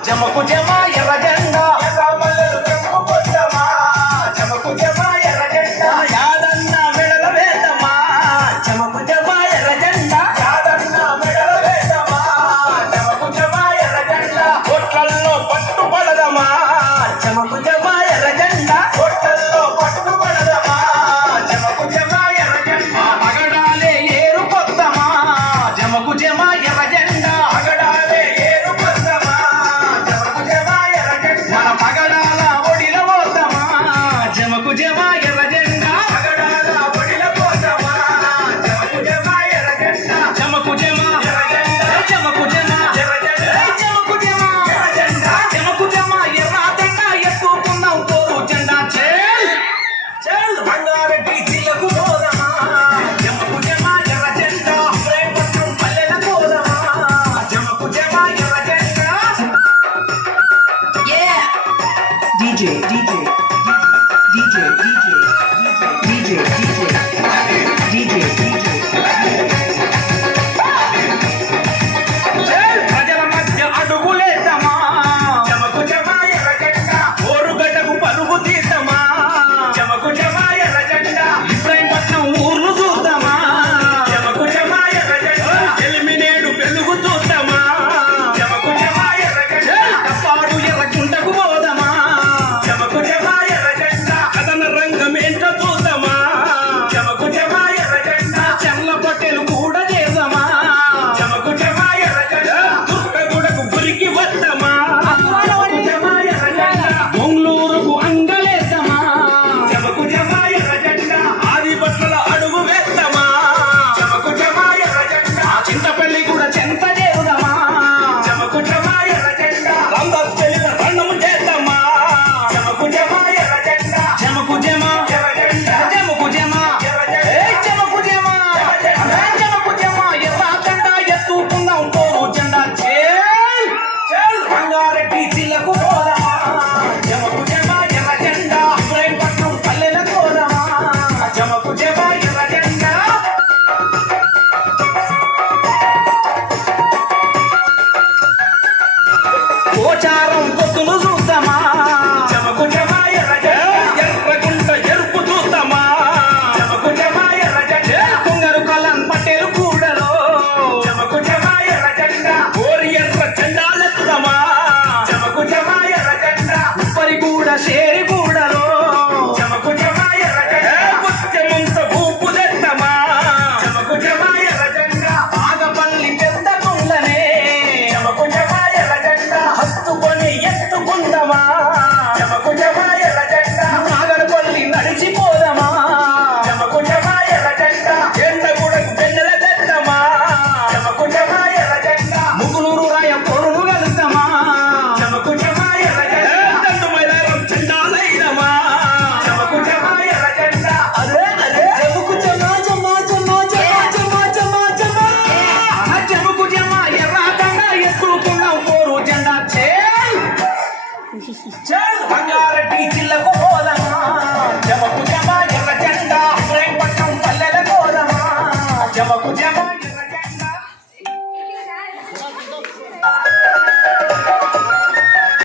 జమకు జమ ఎర్ర జెండా ఎర్రమల్లెలు పెంపు కొట్టమా జమకు జమ ఎర్ర జెండా యాదన్న మెడల వేదమా జమకు జమ ఎర్ర జెండా యాదన్న మెడల వేదమా జమకు జమ ఎర్ర జెండా కొట్లల్లో పట్టు పడదమా జమకు జమ ఎర్ర జెండా కొట్లల్లో పట్టు పడదమా జమకు జమ ఎర్ర జెండా పగడాలే ఏరు కొత్తమా జమకు జమ ఎర్ర జెండా పగడాలే ఏరు కొత్తమా జమకు జమ ఎర్ర జెండా మన పగడాల ఒడిల పోతమా జమకు జమ ఎర్ర జెండా పగడాల ఒడిల పోతమా జమకు జమ ఎర్ర జెండా జమకు జమ ఎర్ర జెండా జమకు జమ ఎర్ర జెండా జమకు జమ ఎర్ర జెండా జమకు జమ ఎర్ర జెండా ఎత్తుకున్నాం పోరు జెండా చెల్ చెల్ రంగారెడ్డి జిల్లకు పోదమా జమకు జమ ఎర్ర జెండా రేపట్నం పల్లెల పోదమా జమకు జమ ఎర్ర జెండా DJ, DJ, DJ, DJ, DJ, DJ, DJ, చెల్ ప్రజల మధ్య అడుగులేద్దామా జమకు జమ ఎర్ర జెండా ఓరుగడ్డకు పరుగు తీద్దామా జమకు జమ ఎర్ర జెండా ఇబ్రాహీంపట్నం ఊర్లు చూద్దామా జమకు జమ ఎర్ర జెండా ఎలిమినేడు వెలుగు చూద్దామా జమకు జమ ఎర్ర జెండా కప్పాడు ఎర్రకుంటకు పోదామా జమకు జమ ఎర్ర జెండా కథన రంగం ఏంటో చూద్దామా జమకు జమ ఎర్ర జెండా చెల్ల పట్టెలు కూడా చేద్దామా జమకు జమ ఎర్ర జెండా దుర్గగుడకు గురికి వద్దామా జమకు జమ ఎర్ర జెండా బొంగళూరుకు అంగలేద్దామా జమకు జమ ఎర్ర జెండా ఆదిపట్ల అడుగు వేద్దామా జమకు జమ ఎర్ర జెండా చింతపల్లి కూడా చెంత చేరుదామా జమకు జమ ఎర్ర జెండా రంగస్ చెల్లిన దండము చేద్దామా జమకు జమ ఎర్ర జెండా జమకు జమ ఎర్ర జెండా జమకు జమ ఎర్ర జెండా జమకు జమ జమకు జమ ఎర్ర జెండా ఎత్తుకుందాం పోరు జెండా చెల్ చెల్ రంగారెడ్డి జిల్లకు పోదామా జమకు జమ ఎర్ర జెండా ఇబ్రాహీంపట్నం పల్లెల పోదామా జమకు జమ ఎర్ర జెండా పోచారం